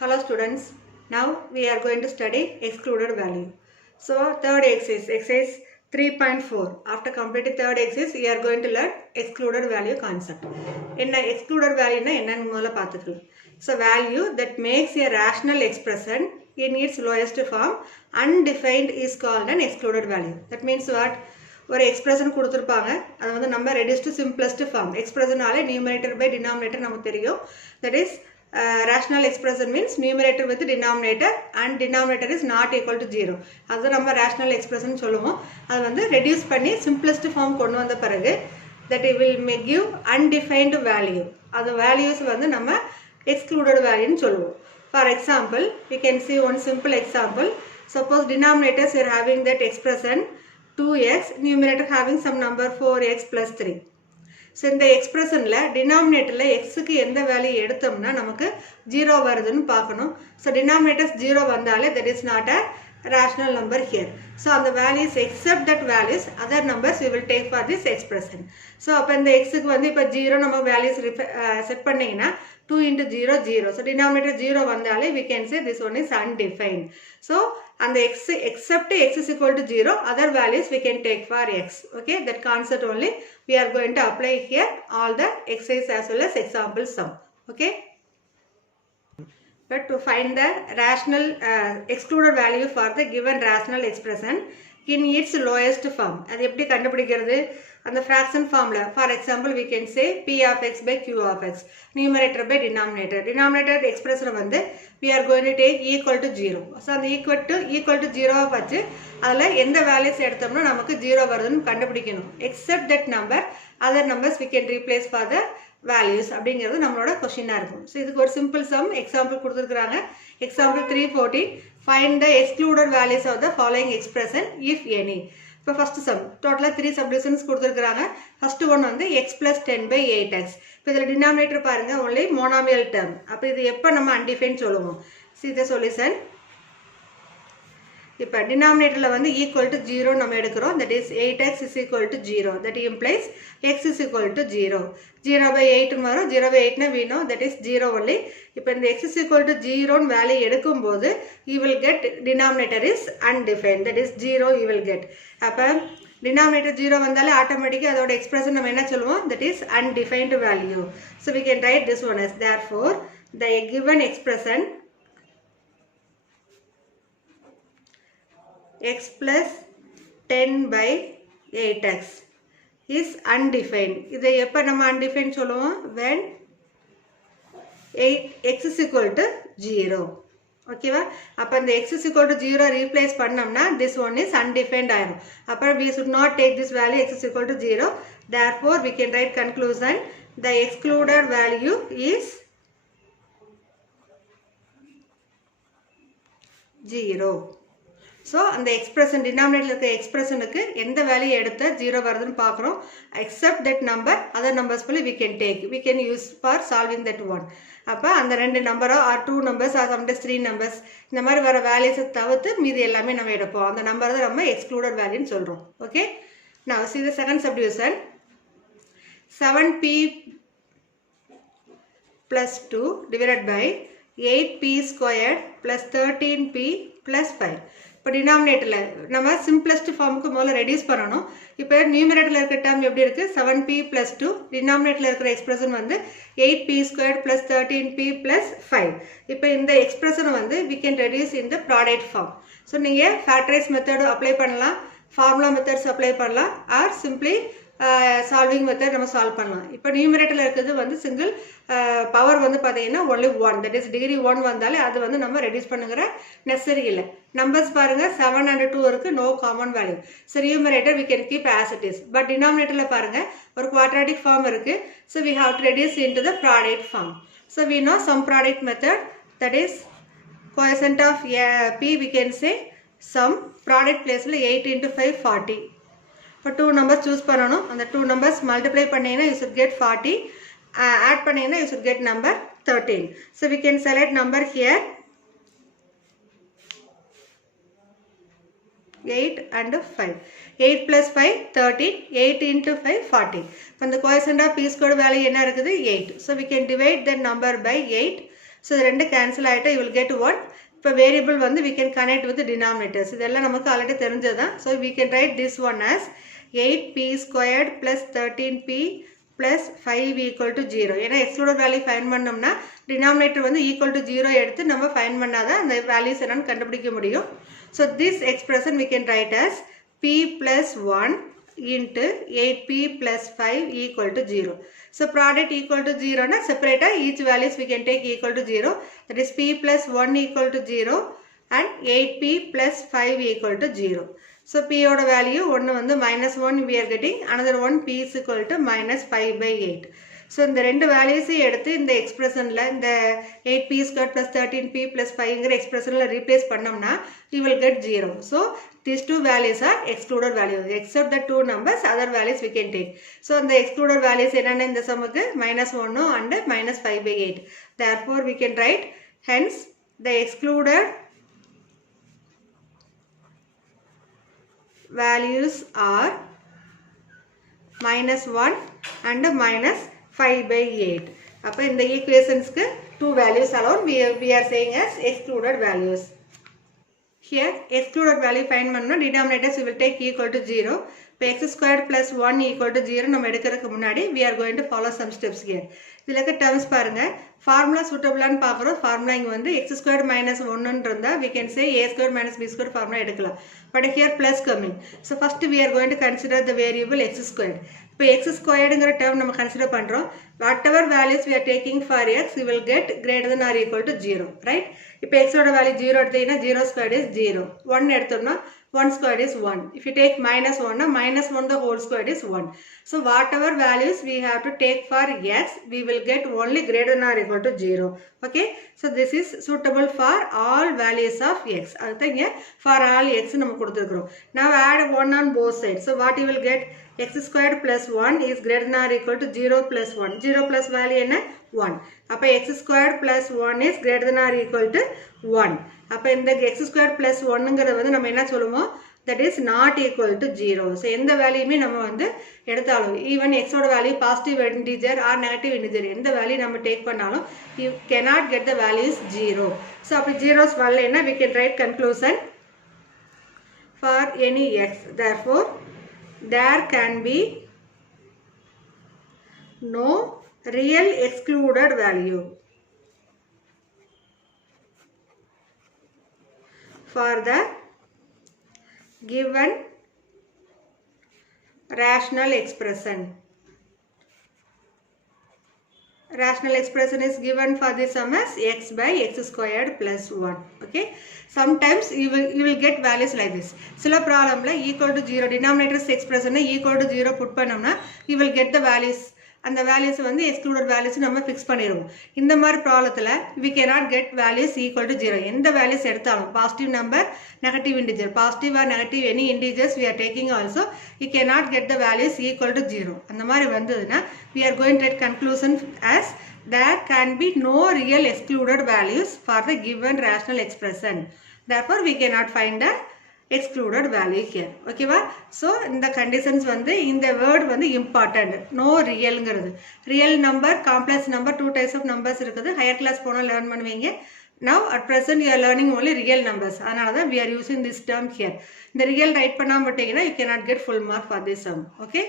Hello students, now we are going to study excluded value. So third exercise 3.4. After completing third exercise, we are going to learn excluded value concept. In excluded value so value that makes a rational expression in its lowest form undefined is called an excluded value. That means what? ஒரு expression கொடுத்துருப்பாங்க, அது வந்து நம்ம reduce to simplest form. எக்ஸ்பிரஷனாலே numerator by denominator நமக்கு தெரியும். That is rational expression means numerator with denominator and denominator is not equal to 0. அது நம்ம rational expression சொல்லுவோம். அது வந்து reduce பண்ணி simplest form கொண்டு வந்த பிறகு that it will give undefined value. அது values வந்து நம்ம excluded value ன்னு சொல்லுவோம். For example, we can see one simple example. Suppose denominators are having that expression 2x, numerator having some number 4x plus 3. So இந்த எக்ஸ்பிரஷன்ல டினாமினேட்டர்ல எக்ஸுக்கு எந்த வேல்யூ எடுத்தோம்னா நமக்கு 0 வருதுன்னு பார்க்கணும். ஸோ டினாமினேட்டர்ஸ் 0 வந்தாலே that is not a rational number here. So அந்த values except that values other numbers we will take for this expression. So அப்போ இந்த எக்ஸுக்கு வந்து இப்போ 0 நம்ம வேல்யூஸ் செட் பண்ணிங்கன்னா 2 into 0 0. So denominator 0 வந்தாலே we can say this one is undefined. So and the x except x is equal to 0 other values we can take for x. Okay, that concept only we are going to apply here all the exercise as well as example sum. Okay, but to find the rational excluded value for the given rational expression in its lowest form, அது எப்படி கண்டுபிடிக்கிறது? அந்த fraction formula, for example we can say p of x by q of x, numerator by denominator expression வந்து we are going to take equal to 0. so அந்த equal to 0 வச்சு அதில் எந்த வேல்யூஸ் எடுத்தோம்னா நமக்கு 0 வருதுன்னு கண்டுபிடிக்கணும். except that number other numbers we can replace for the values அப்படிங்கிறது நம்மளோட கொஸ்டினாக இருக்கும். ஸோ இதுக்கு ஒரு சிம்பிள் சம் எக்ஸாம்பிள் கொடுத்துருக்குறாங்க. எக்ஸாம்பிள் 314, find the excluded values of the following expression if any. இப்போ ஃபஸ்ட்டு சம் டோட்டலாக 3 சப்டிவிஷன்ஸ் கொடுத்துருக்குறாங்க. ஃபஸ்ட்டு ஒன் வந்து x plus 10 by 8x. இப்போ இதில் டினாமினேட்டர் பாருங்கள் ஒன்லி மோனாமியல் டேர்ம். அப்போ இது எப்போ நம்ம அன்டிஃபைன் சொல்லுவோம்? See the solution. இப்போ டினாமினேட்டரில் வந்து ஈக்குவல் டு 0 நம்ம எடுக்கிறோம். That is 8x is equal to 0. that implies x is equal to 0. 0 by 8 வரும். 0 by 8 we know that is 0 only. இப்போ இந்த x is equal to 0 வேல்யூ எடுக்கும்போது you will get denominator is undefined. that is 0 you will get. அப்போ denominator 0 வந்தாலே ஆட்டோமேட்டிக்காக அதோட எக்ஸ்பிரஷன் நம்ம என்ன சொல்லுவோம்? that is undefined value. so we can write this one as therefore the given expression x plus 10 by 8x is undefined. இதை எப்போ நம்ம undefined சொல்லுவோம்? when x is equal to 0. ஓகேவா? அப்போ இந்த x is equal to 0 ரீப்ளேஸ் பண்ணோம்னா this one is undefined ஆயிரும். அப்போ we should not take this value x is equal to 0. therefore we can write conclusion the excluded value is 0. ஸோ அந்த எக்ஸ்பிரஷன் டினாமினேட்டரில் இருக்க எக்ஸ்பிரஷனுக்கு எந்த வேல்யூ எடுத்து 0 வருதுன்னு பார்க்குறோம். Accept that number other numbers போல we can use for solving that one. அப்போ அந்த 2 நம்பரோ or 2 numbers or sometimes 3 numbers இந்த மாதிரி வர வேல்யூஸை தவிர்த்து மீது எல்லாமே நம்ம எடுப்போம். அந்த நம்பர் தான் நம்ம எக்ஸ்க்ளூடட் வேல்யூன்னு சொல்கிறோம். Okay, now see the second subdivision. 7p plus 2 divided by 8p squared plus 13p plus 5. இப்போ டினாமினேட்டரில் நம்ம சிம்பிளஸ்ட் ஃபார்முக்கு முதல்ல ரெடியூஸ் பண்ணணும். இப்போ நியூமரேட்டரில் இருக்கிற டேர்ம் எப்படி இருக்குது? 7p plus 2. டினாமினேட்டரில் இருக்கிற எக்ஸ்பிரஷன் வந்து 8p squared plus 13p plus 5. இப்போ இந்த எக்ஸ்பிரஷனை வந்து we can reduce in the product form. So நீங்கள் ஃபேக்டரைஸ் மெத்தடு அப்ளை பண்ணலாம், ஃபார்முலா மெத்தட்ஸ் அப்ளை பண்ணலாம், ஆர் சிம்பிளி சால்விங் மெத்தட் நம்ம சால்வ் பண்ணலாம். இப்போ நியூமரேட்டரில் இருக்கிறது வந்து சிங்கிள் பவர் வந்து பார்த்தீங்கன்னா ஒன்லி 1, தட் இஸ் டிகிரி 1 வந்தாலே அது வந்து நம்ம ரெடியூஸ் பண்ணுங்கிற நெசசரி இல்லை. நம்பர்ஸ் பாருங்கள் 7 and 2 இருக்குது, no common value. So numerator we can keep as it is. But டினாமினேட்டரில் பாருங்கள் ஒரு குவாட்ராட்டிக் ஃபார்ம் இருக்குது. So we have to reduce into the product form. So we know some product method, that is quotient of p we can say sum product placeல 8 into 5 40. இப்போ 2 numbers choose பண்ணணும். அந்த 2 numbers multiply பண்ணிங்கன்னா you should get 40. ஆட் பண்ணிங்கன்னா you should get number 13. So we can select number here 8 and 5. 8 plus 5 13. 8 into 5 40. இப்போ இந்த quotient of p squared value என்ன இருக்குது? 8. So we can divide the number by 8. So the ரெண்டு cancel ஆயிட்டா you will get 1. இப்போ variable வந்து we can connect with the denominators. இதெல்லாம் நமக்கு already தெரிஞ்சதுதான். So we can write this one as 8p squared plus 13p plus 5 equal to 0. ஏன்னா excluded value find பண்ணோம்னா denominator வந்து equal to 0 எடுத்து நம்ம find பண்ணாதான் அந்த values என்னன்னு கண்டுபிடிக்க முடியும். So this expression we can write as p plus 1 into 8p plus 5 equal to 0. So product equal to 0 na separate each values we can take equal to 0. That is p plus 1 equal to 0 and 8p plus 5 equal to 0. So p oda value one வந்து minus 1 we are getting, another one p is equal to minus 5 by 8. So இந்த ரெண்டு values எடுத்து இந்த expressionல இந்த 8p squared plus 13p plus 5 ங்கிற expressionல replace பண்ணோம்னா you will get 0. So these two values are excluded values. Except the two numbers, other values we can take. So the excluded values என்னன்னா இந்த சம்முக்கு minus 1 and minus 5 by 8. Therefore we can write, hence the excluded values are minus 1 and minus 5 by 8. அப்ப இந்த equationsக்கு two values alone we are saying as excluded values. Here excluded value find பண்ணா denominators we will take equal to 0. இப்போ x squared plus 1 equal to 0 நம்ம எடுக்கிறதுக்கு முன்னாடி we are going to follow some steps here. இதில் இருக்க terms பாருங்க, formula suitable ஆன்னு பார்க்குறோம். formula இங்க வந்து x squared minus 1 இருந்தா we can say a squared minus b squared formula எடுக்கலாம். But here plus coming. So first we are going to consider the variable x squared. இப்போ x squared ங்கிற term நம்ம consider பண்றோம். Whatever values we are taking for x, we will get greater than or equal to 0, right? இப்போ x ஓட value 0 எடுத்தீங்கன்னா 0 squared is 0. 1 எடுத்தோம்னா 1 squared is 1. If you take minus 1, minus 1 the whole squared is 1. So whatever values we have to take for x, we will get only greater than or equal to 0. Okay? So this is suitable for all values of x. அதுதான் for all x நம்ம கொடுத்திருக்கிறோம். Now add 1 on both sides. So what you will get? X squared plus 1 is greater than or equal to 0 plus 1. 0 plus value என்ன? 1. அப்ப x squared plus 1 is greater than or equal to 1. அப்ப இந்த x squared plus 1ங்கிறது வந்து நம்ம என்ன சொல்லுவோம்? That is not equal to 0. So எந்த வேல்யூமே நம்ம வந்து எடுத்தாலும், even x ஓட value positive integer or negative integer, எந்த வேல்யூ நம்ம take பண்ணாலும் you cannot get the values 0. So அப்படி zeros வரலைன்னா we can write conclusion for any x. Therefore there can be no real excluded value for the given rational expression. Rational expression is given for the sum as x by x squared plus 1. Okay, sometimes you will get values like this. சில ப்ராப்ளம்ல equal to 0 denominators expression equal to 0 put பண்ணோம்னா you will get the values. அந்த values வந்து excluded values நம்ம fix பண்ணிடுவோம். இந்த மாதிரி ப்ராப்ளத்துல we cannot get values equal to 0. எந்த values எடுத்தாலும் positive number, negative integer, positive or negative any integers we are taking also, you cannot get the values equal to 0. அந்த மாதிரி வந்ததுன்னா we are going to get conclusion as there can be no real excluded values for the given rational expression. Therefore we cannot find the excluded value here. Okay va? So in the conditions வந்து இந்த word வந்து important. No real ங்கிறது. Real number, complex number, two types of numbers இருக்குது. Higher class போனா learn பண்ணுவீங்க. Now at present you are learning only real numbers. அதனால தான் we are using this term here. இந்த real write பண்ணாம விட்டீங்கன்னா you cannot get full mark for this sum. Okay?